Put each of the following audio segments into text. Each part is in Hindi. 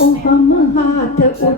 ओ हम हाथ उठा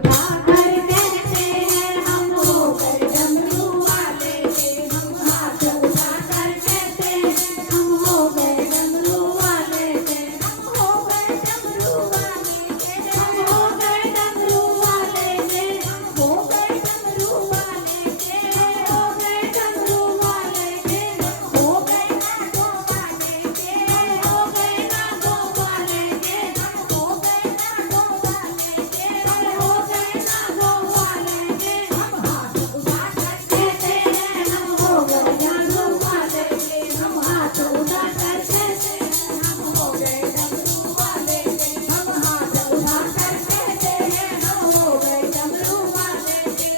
कर कहते हैं हम हो गए डमरू वाले के। हम हाथ उठा कर कहते हैं हम हो गए डमरू वाले के। हम हो गए डमरू वाले के। हम हो गए डमरू वाले के। हम हो गए डमरू वाले के। हम हो गए डमरू वाले के। हम हो गए नागों वाले के। हम हो गए नागों वाले के। हम हो गए नागों वाले के। हम हो गए नागों वाले के। हम हाथ उठा कर कहते हैं हम हो गए नागों वाले के। हम हाथ उठा कर कहते हैं हम हो गए डमरू वाले के। हम हाथ उठा कर कहते हैं हम हो गए डमरू वाले के।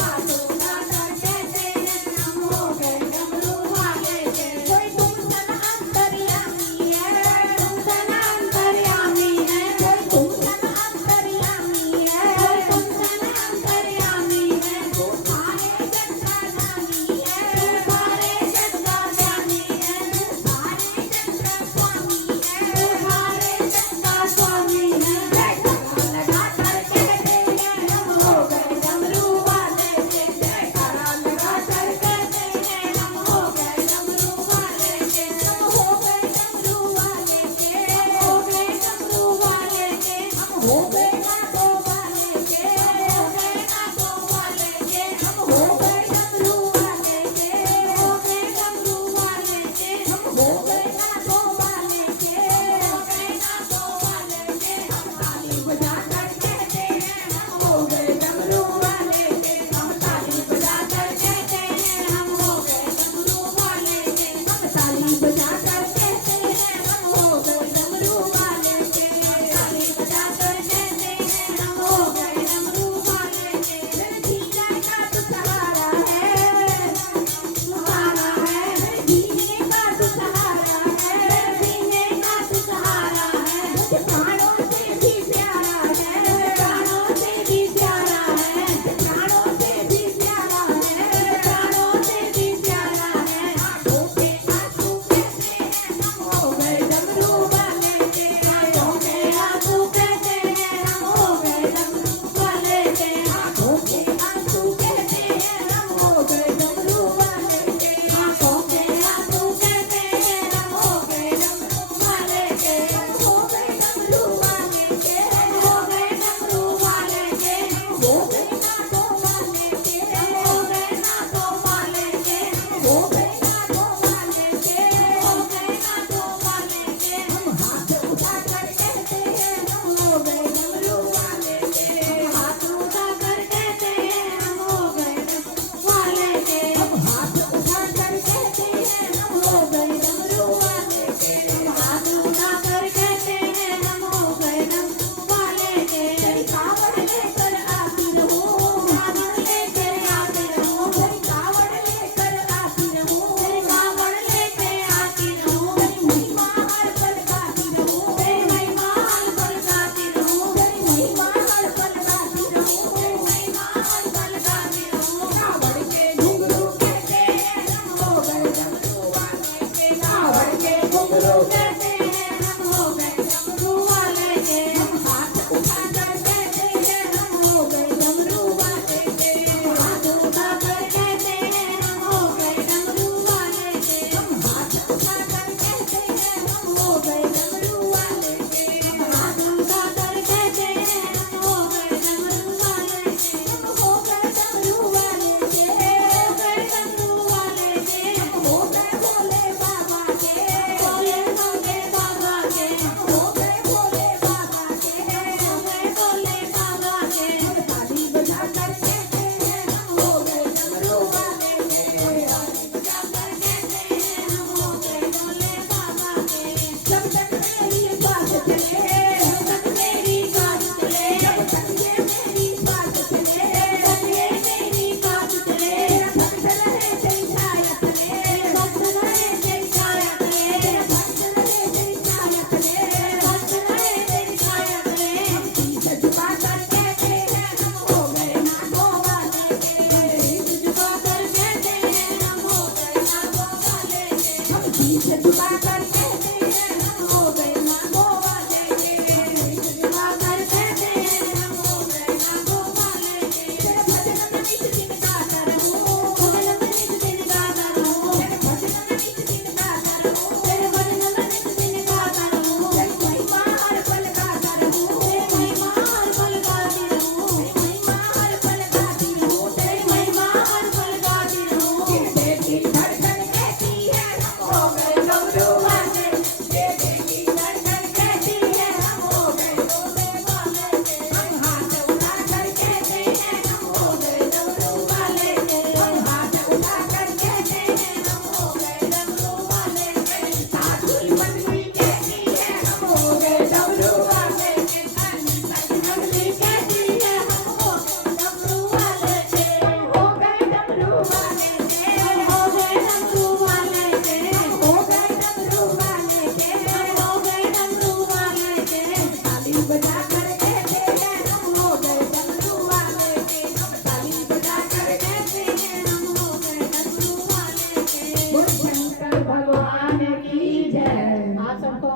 हाथ उठा कर कहते हैं हम हो गए डमरू वाले के। कोई तुम सन अंतर्यामी है, तुम सन अंतर्यामी है, कोई तुम सन अंतर्यामी है, कोई तुम सन अंतर्यामी है। तुम्हारे जग का दानी है, तुम्हारे जग का दानी है, तुम्हारे जग का स्वामी है, तुम्हारे जग का स्वामी है। जयकारा लगा कर कहते हैं हम हो गए डमरू वाले के। जयकारा लगा कर कहते हैं हम हो गए डमरू वाले के। हम हो गए डमरू वाले के। हम हो गए डमरू वाले के। हम हो गए नागों वाले के। हम हो गए नागों वाले के। हम हो गए डमरू वाले के। हो गए डमरू वाले के। हम हो गए नागों वाले के। हो गए नागों वाले के। हम ताली बजा कर कहते हैं हम हो गए डमरू वाले के। हम ताली बजा कर कहते हैं हम हो गए डमरू वाले के। हम ताली बजा कर कहते हैं हम हो गए डमरू वाले के। ताली बजा कर कहते हैं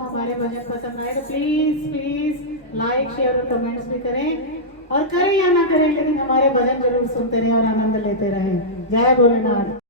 हमारे भजन पसंद आए तो प्लीज प्लीज लाइक शेयर और कमेंट्स भी करें, और करें या ना करें लेकिन हमारे भजन जरूर सुनते रहें और आनंद लेते रहें। जय भोलेनाथ।